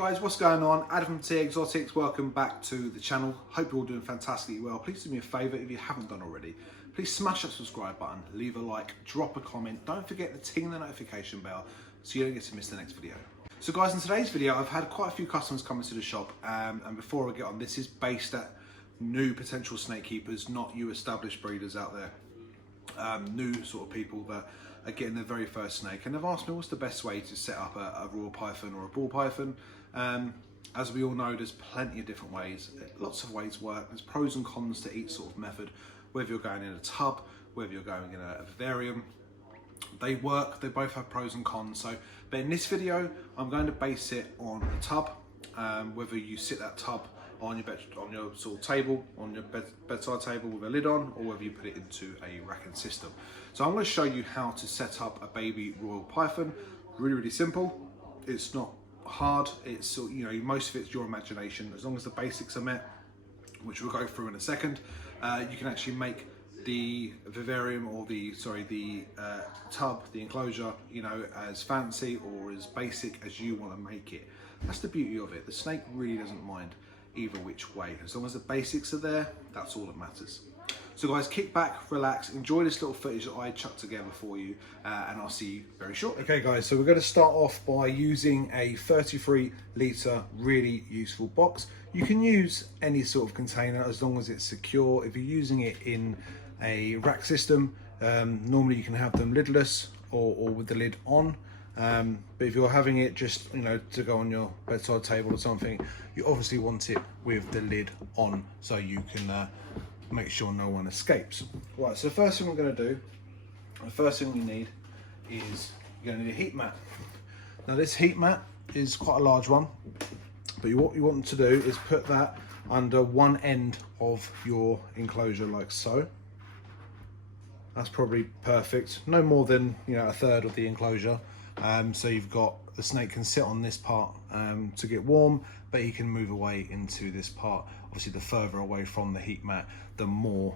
guys, what's going on? Adam from T Exotics, welcome back to the channel. Hope you're all doing fantastically well. Please do me a favour, if you haven't done already, please smash that subscribe button, leave a like, drop a comment. Don't forget to ting the notification bell so you don't get to miss the next video. So guys, in today's video, I've had quite a few customers come into the shop, and before I get on, this is based at new potential snake keepers, not you established breeders out there. New sort of people that are getting their very first snake, and they've asked me what's the best way to set up a royal python or a ball python. As we all know, there's plenty of different ways. Lots of ways work. There's pros and cons to each sort of method, whether you're going in a tub, whether you're going in a vivarium. They work, they both have pros and cons. But in this video, I'm going to base it on a tub, whether you sit that tub on your sort of table, on your bedside table with a lid on, or whether you put it into a racking system. So I'm going to show you how to set up a baby royal python. Really simple. It's not hard. It's, you know, most of it's your imagination. As long as the basics are met, which we'll go through in a second, you can actually make the vivarium or the tub, the enclosure, you know, as fancy or as basic as you want to make it. That's the beauty of it. The snake really doesn't mind either which way. As long as the basics are there, that's all that matters. So guys, kick back, relax, enjoy this little footage that I chucked together for you, and I'll see you very shortly. Okay guys, so we're going to start off by using a 33 litre really useful box. You can use any sort of container as long as it's secure. If you're using it in a rack system, normally you can have them lidless or with the lid on. But if you're having it just, you know, to go on your bedside table or something, you obviously want it with the lid on so you can make sure no one escapes. Right, so the first thing we're going to do, the first thing you need is you're going to need a heat mat. Now this heat mat is quite a large one, but what you want to do is put that under one end of your enclosure like so. That's probably perfect, no more than, you know, a third of the enclosure. So you've got, the snake can sit on this part to get warm, but he can move away into this part. Obviously the further away from the heat mat, the more,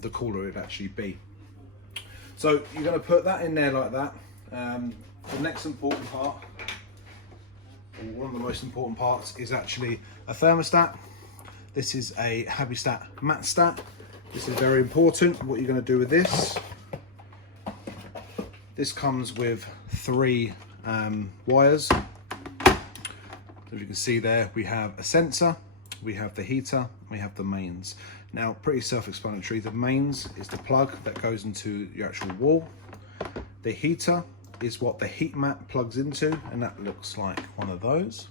the cooler it'd actually be. So you're going to put that in there like that. The next important part, or one of the most important parts, is actually a thermostat. This is a Habistat mat stat. This is very important. What you're going to do with this, this comes with 3 wires. As you can see there, we have a sensor, we have the heater, we have the mains. Now, pretty self-explanatory. The mains is the plug that goes into your actual wall. The heater is what the heat mat plugs into, and that looks like one of those.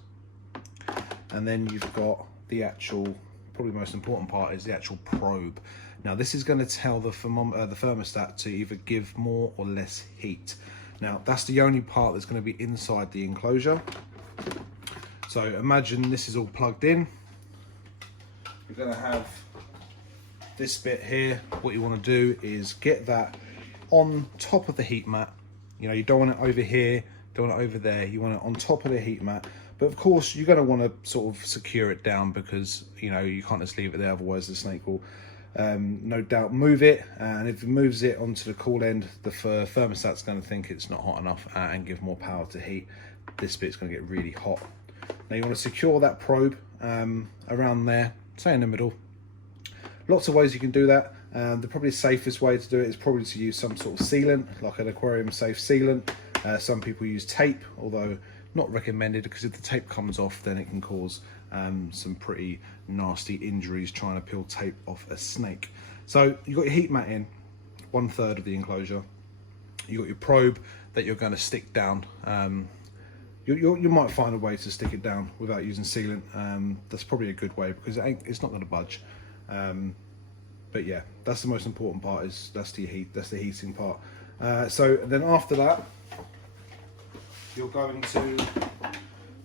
And then you've got the actual, probably the most important part is the actual probe. Now this is going to tell the thermostat to either give more or less heat. Now that's the only part that's going to be inside the enclosure. So imagine this is all plugged in. You're going to have this bit here. What you want to do is get that on top of the heat mat. You know, you don't want it over here, don't want it over there. You want it on top of the heat mat. But of course you're going to want to sort of secure it down, because, you know, you can't just leave it there, otherwise the snake will no doubt move it, and if it moves it onto the cool end, the thermostat's going to think it's not hot enough and give more power to heat. This bit's going to get really hot. Now you want to secure that probe around there, say in the middle. Lots of ways you can do that. The probably safest way to do it is probably to use some sort of sealant, like an aquarium safe sealant. Some people use tape, although not recommended, because if the tape comes off, then it can cause some pretty nasty injuries trying to peel tape off a snake. So you've got your heat mat in, 1/3 of the enclosure. You've got your probe that you're going to stick down. You might find a way to stick it down without using sealant. That's probably a good way, because it's not going to budge. But yeah, that's the most important part, is that's the heating part. So then after that, you're going to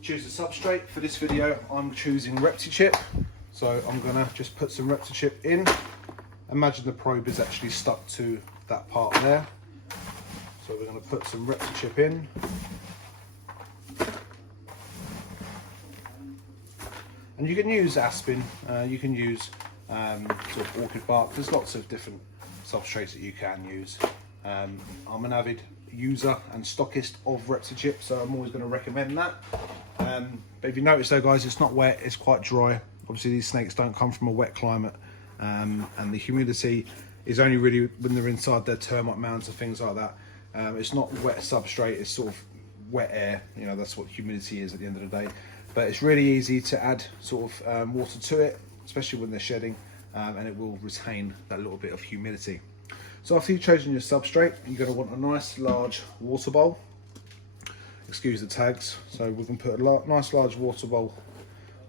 choose the substrate. For this video, I'm choosing Reptichip. So I'm gonna just put some Reptichip in. Imagine the probe is actually stuck to that part there. So we're gonna put some Reptichip in. And you can use aspen, you can use sort of orchid bark. There's lots of different substrates that you can use. I'm an avid user and stockist of Reptichip, so I'm always going to recommend that. But if you notice though guys, it's not wet, it's quite dry. Obviously these snakes don't come from a wet climate, and the humidity is only really when they're inside their termite mounds and things like that. It's not wet substrate, it's sort of wet air, you know, that's what humidity is at the end of the day. But it's really easy to add sort of water to it, especially when they're shedding, and it will retain that little bit of humidity. So after you've chosen your substrate, you're going to want a nice large water bowl. Excuse the tags. So we can put a nice large water bowl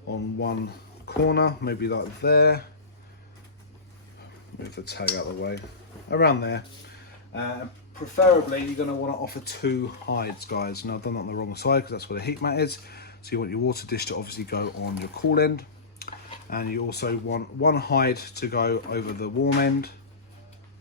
on one corner, maybe like there. Move the tag out of the way, around there. Preferably you're going to want to offer 2 hides, guys. Now I've done that on the wrong side because that's where the heat mat is. So you want your water dish to obviously go on your cool end, and you also want 1 hide to go over the warm end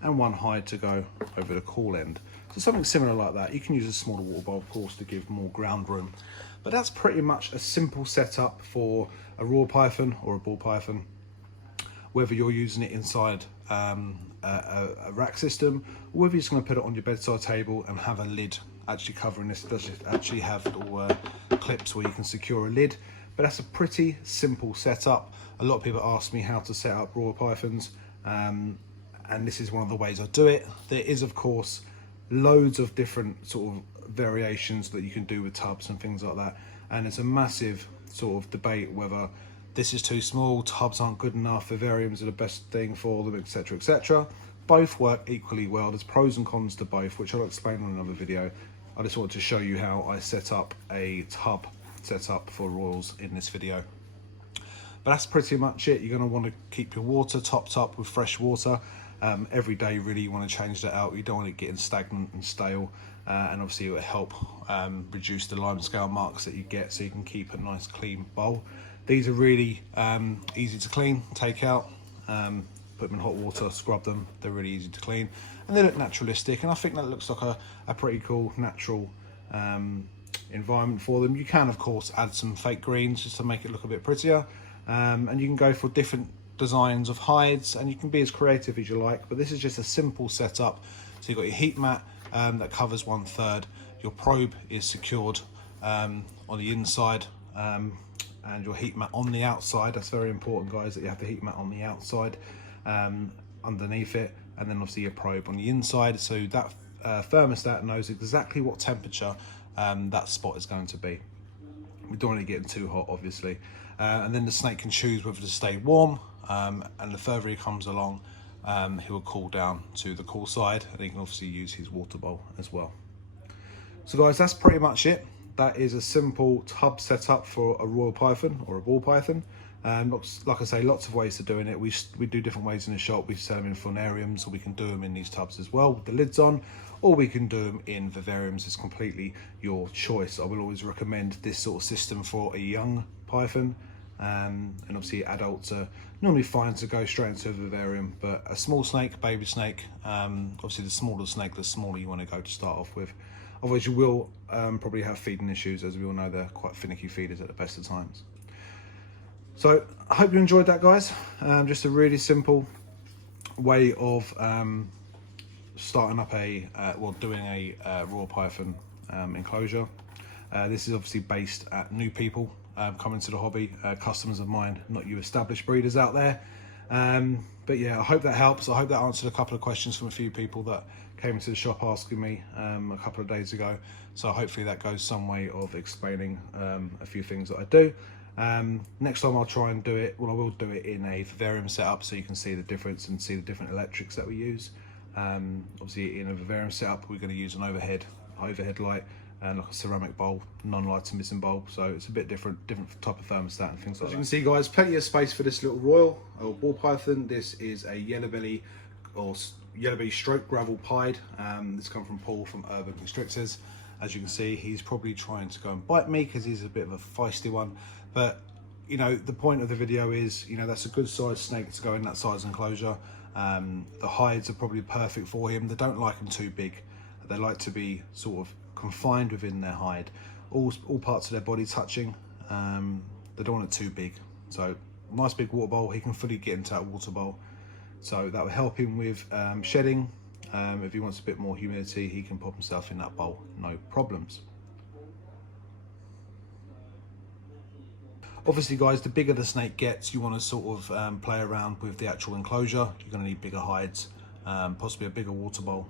and 1 hide to go over the cool end. So something similar like that. You can use a smaller water bowl, of course, to give more ground room. But that's pretty much a simple setup for a raw python or a ball python, whether you're using it inside a rack system, or whether you're just going to put it on your bedside table and have a lid actually covering this. It does actually have little clips where you can secure a lid, but that's a pretty simple setup. A lot of people ask me how to set up raw pythons, and this is one of the ways I do it. There is, of course, loads of different sort of variations that you can do with tubs and things like that, and it's a massive sort of debate whether this is too small, tubs aren't good enough, vivariums are the best thing for them, etc, etc. Both work equally well. There's pros and cons to both, which I'll explain on another video. I just wanted to show you how I set up a tub setup for royals in this video. But that's pretty much it. You're going to want to keep your water topped up with fresh water. Every day really you want to change that out. You don't want it getting stagnant and stale, and obviously it will help reduce the lime scale marks that you get, so you can keep a nice clean bowl. These are really easy to clean, take out, put them in hot water, scrub them. They're really easy to clean and they look naturalistic, and I think that looks like a pretty cool natural environment for them. You can of course add some fake greens just to make it look a bit prettier, and you can go for different designs of hides, and you can be as creative as you like, but this is just a simple setup. So you've got your heat mat that covers 1/3, your probe is secured on the inside, and your heat mat on the outside. That's very important, guys, that you have the heat mat on the outside underneath it, and then obviously your probe on the inside, so that thermostat knows exactly what temperature that spot is going to be. We don't want it getting too hot, obviously, and then the snake can choose whether to stay warm, and the further he comes along, he will cool down to the cool side, and he can obviously use his water bowl as well. So guys, that's pretty much it. That is a simple tub setup for a royal python or a ball python. Like I say, lots of ways to doing it. We do different ways in the shop. We sell them in faunariums, or we can do them in these tubs as well with the lids on, or we can do them in vivariums. It's completely your choice. I will always recommend this sort of system for a young python, and obviously adults are normally fine to go straight into a vivarium, but a small snake, baby snake, obviously the smaller snake, the smaller you want to go to start off with. Otherwise you will probably have feeding issues, as we all know they're quite finicky feeders at the best of times. So I hope you enjoyed that, guys. Just a really simple way of starting up doing a raw python enclosure. This is obviously based at new people coming to the hobby, customers of mine, not you established breeders out there. But yeah, I hope that helps. I hope that answered a couple of questions from a few people that came into the shop asking me a couple of days ago. So hopefully that goes some way of explaining a few things that I do. Next time I'll try and do it, well, I will do it in a vivarium setup so you can see the difference and see the different electrics that we use. Obviously in a vivarium setup we're going to use an overhead light and like a ceramic bulb, non-light emitting bulb, so it's a bit different type of thermostat and things like that. As you can see, guys, plenty of space for this little royal or ball python. This is a yellow belly or yellow belly stroke gravel pied. This comes from Paul from Urban Constrictors. As you can see, he's probably trying to go and bite me because he's a bit of a feisty one, but you know, the point of the video is, you know, that's a good sized snake to go in that size enclosure. The hides are probably perfect for him. They don't like them too big. They like to be sort of confined within their hide, all parts of their body touching. They don't want it too big, so nice big water bowl. He can fully get into that water bowl, so that will help him with shedding. If he wants a bit more humidity, he can pop himself in that bowl, no problems. Obviously guys, the bigger the snake gets, you want to sort of play around with the actual enclosure. You're going to need bigger hides, possibly a bigger water bowl.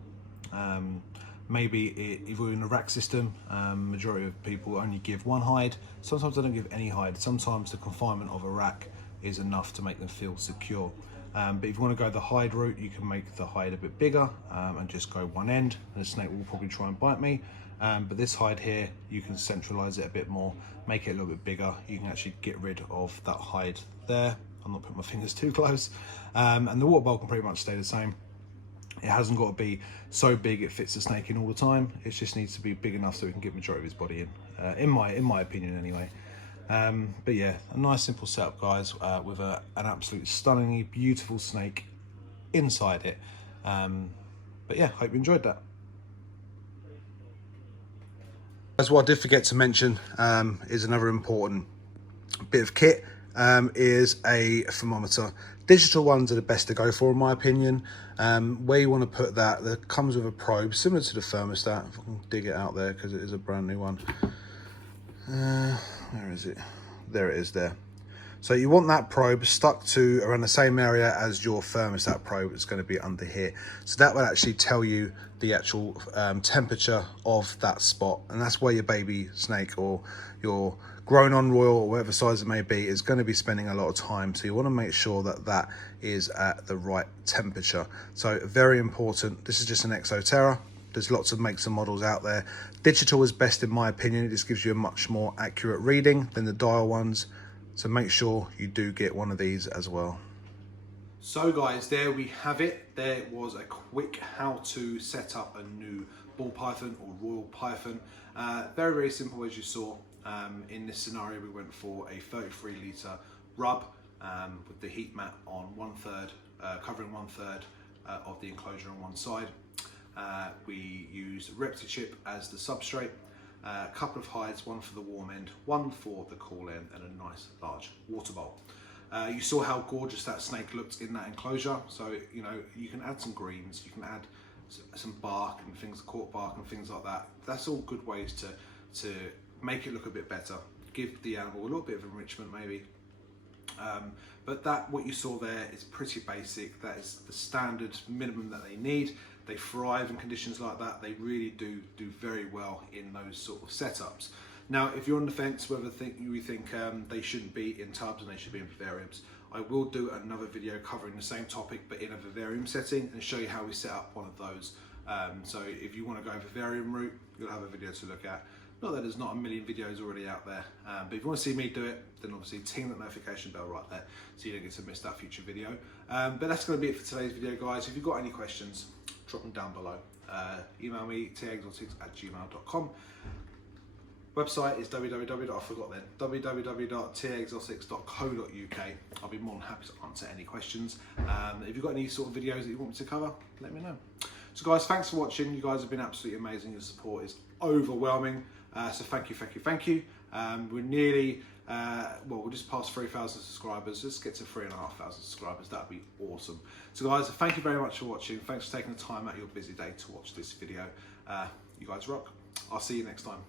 Maybe if we're in a rack system, majority of people only give one hide. Sometimes they don't give any hide. Sometimes the confinement of a rack is enough to make them feel secure. But if you want to go the hide route, you can make the hide a bit bigger and just go one end, and the snake will probably try and bite me. But this hide here, you can centralize it a bit more, make it a little bit bigger. You can actually get rid of that hide there. I'm not putting my fingers too close. And the water bowl can pretty much stay the same. It hasn't got to be so big it fits the snake in all the time. It just needs to be big enough so we can get majority of his body in my opinion anyway. But yeah, a nice simple setup guys, with an absolute stunningly beautiful snake inside it. But yeah, hope you enjoyed that. As what I did forget to mention is another important bit of kit, is a thermometer. Digital ones are the best to go for in my opinion. Where you want to put that comes with a probe similar to the thermostat. If I can dig it out there because it is a brand new one. Where is it? There it is there. So you want that probe stuck to around the same area as your thermostat probe. It's going to be under here. So that will actually tell you the actual temperature of that spot. And that's where your baby snake or your grown on royal or whatever size it may be is going to be spending a lot of time. So you want to make sure that that is at the right temperature. So very important. This is just an Exoterra. There's lots of makes and models out there. Digital is best in my opinion. It just gives you a much more accurate reading than the dial ones. So make sure you do get one of these as well. So guys, there we have it. There was a quick how to set up a new ball python or royal python. Very, very simple as you saw. In this scenario, we went for a 33 litre rub with the heat mat on 1/3, covering 1/3 of the enclosure on one side. We used Repti chip as the substrate, a couple of hides, one for the warm end, one for the cool end, and a nice large water bowl. You saw how gorgeous that snake looked in that enclosure. So, you know, you can add some greens, you can add some bark and things, cork bark and things like that. That's all good ways to make it look a bit better, give the animal a little bit of enrichment maybe. But what you saw there is pretty basic. That is the standard minimum that they need. They thrive in conditions like that. They really do very well in those sort of setups. Now, if you're on the fence whether you think they shouldn't be in tubs and they should be in vivariums, I will do another video covering the same topic but in a vivarium setting and show you how we set up one of those. So if you want to go vivarium route, you'll have a video to look at. Not that there's not a million videos already out there, but if you want to see me do it, then obviously ting that notification bell right there so you don't get to miss that future video. But that's going to be it for today's video, guys. If you've got any questions, drop them down below. Email me, texotics@gmail.com. Website is www.texotics.co.uk. I'll be more than happy to answer any questions. If you've got any sort of videos that you want me to cover, let me know. So guys, thanks for watching. You guys have been absolutely amazing. Your support is overwhelming. So thank you. We're nearly, well, we're just past 3,000 subscribers. Let's get to 3,500 subscribers. That'd be awesome. So guys, thank you very much for watching. Thanks for taking the time out of your busy day to watch this video. You guys rock. I'll see you next time.